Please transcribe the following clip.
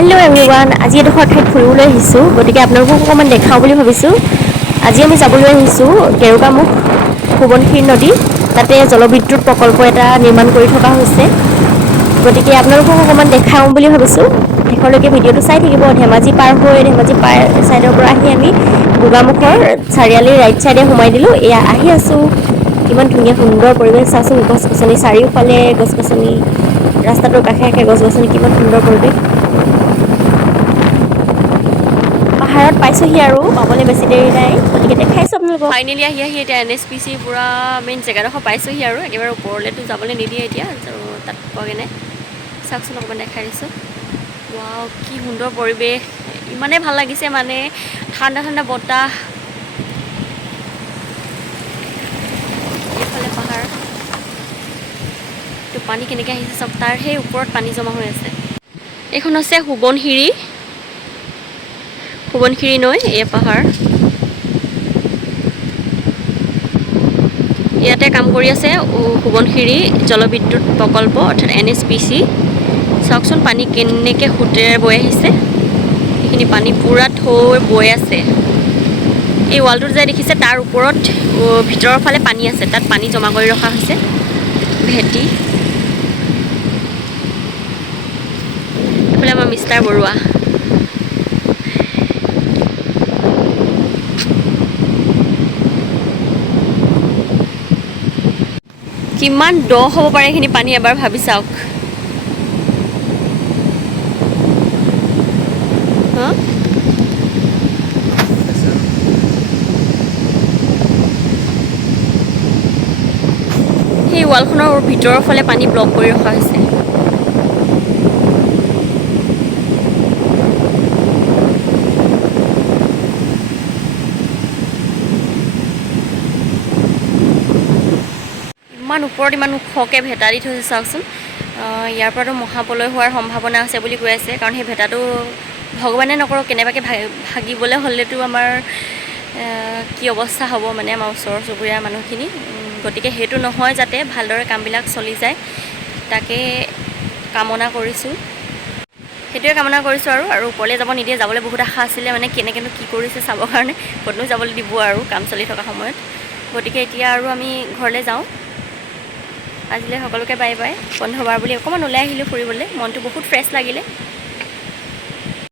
Hello' everyone, আজি এডোখৰ ঠাইত ফুৰিবলৈ আহিছোঁ, গতিকে আপোনালোকক অকণমান দেখাওঁ বুলি ভাবিছোঁ। আজি আমি যাবলৈ আহিছোঁ গেৰুকামুখ সোৱণশিৰি নদী, তাতে জলবিদ্যুৎ প্ৰকল্প এটা নিৰ্মাণ কৰি থকা হৈছে। গতিকে আপোনালোকক অকণমান দেখাওঁ বুলি ভাবিছোঁ। শেষলৈকে ভিডিঅ'টো চাই থাকিব। ধেমাজি পাৰ হৈ ধেমাজি ছাইডৰ পৰা আহি আমি গোগামুখৰ চাৰিআলিৰ ৰাইট ছাইডে সোমাই দিলোঁ। এয়া আহি আছোঁ। কিমান ধুনীয়া সুন্দৰ পৰিৱেশ চাচোন, গছ-গছনি চাৰিওফালে গছ-গছনি, ৰাস্তাটোৰ কাষে কাষে গছ-গছনি, কিমান সুন্দৰ পৰিৱেশ। পাহাৰত পাইছোঁহি আৰু পাবলৈ বেছি দেৰি নাই, গতিকে দেখাইছোঁ আপোনালোকক। ফাইনেলি আহি এতিয়া NSPC পূৰা মেইন জেগাডোখৰ পাইছোঁহি আৰু একেবাৰে ওপৰলৈতো যাবলৈ নিদিয়ে এতিয়া, তাত পোৱাগৈ নাই। চাওকচোন অকণমান দেখাই দিছোঁ। ৱাও, কি সুন্দৰ পৰিৱেশ, ইমানেই ভাল লাগিছে মানে, ঠাণ্ডা ঠাণ্ডা বতাহ, এইফালে পাহাৰ, তো পানী কেনেকৈ আহিছে চাওক, তাৰ সেই ওপৰত পানী জমা হৈ আছে। এইখন হৈছে সোৱণশিৰি নৈ, এই পাহাৰ। ইয়াতে কাম কৰি আছে সোৱণশিৰি জলবিদ্যুৎ প্ৰকল্প অৰ্থাৎ NSPC। চাওকচোন পানী কেনেকৈ সোঁতেৰে বৈ আহিছে, এইখিনি পানী পূৰা থৈ বৈ আছে। এই ৱালটোত যে দেখিছে, তাৰ ওপৰত ভিতৰৰ ফালে পানী আছে, তাত পানী জমা কৰি ৰখা হৈছে, ভেটি। এইফালে আমাৰ মিষ্টাৰ বৰুৱা। কিমান দ হ'ব পাৰে এইখিনি পানী, এবাৰ ভাবি চাওক। সেই ৱালখনৰ ভিতৰৰ ফালে পানী ব্লক কৰি ৰখা হৈছে। ইমান ওপৰত ইমান ওখকৈ ভেটা দি থৈছে চাওকচোন। ইয়াৰ পৰাতো মহাপ্ৰলয় হোৱাৰ সম্ভাৱনা আছে বুলি কৈ আছে, কাৰণ সেই ভেটাটো ভগৱানে নকৰক কেনেবাকৈ ভাগিবলৈ হ'লেতো আমাৰ কি অৱস্থা হ'ব মানে আমাৰ ওচৰ চুবুৰীয়া মানুহখিনি। গতিকে সেইটো নহয়, যাতে ভালদৰে কামবিলাক চলি যায়, তাকে কামনা কৰিছোঁ। সেইটোৱে কামনা কৰিছোঁ আৰু ওপৰলৈ যাব নিদিয়ে। যাবলৈ বহুত আশা আছিলে, মানে কেনেকৈনো কি কৰিছে চাবৰ কাৰণে, ক'তনো যাবলৈ দিব আৰু কাম চলি থকা সময়ত। গতিকে এতিয়া আৰু আমি ঘৰলৈ যাওঁ। আজিলৈ সকলোকে বাই বাই। বন্ধ বাৰ বুলি অকণমান ওলাই আহিলোঁ ফুৰিবলৈ, মনটো বহুত ফ্ৰেছ লাগিলে।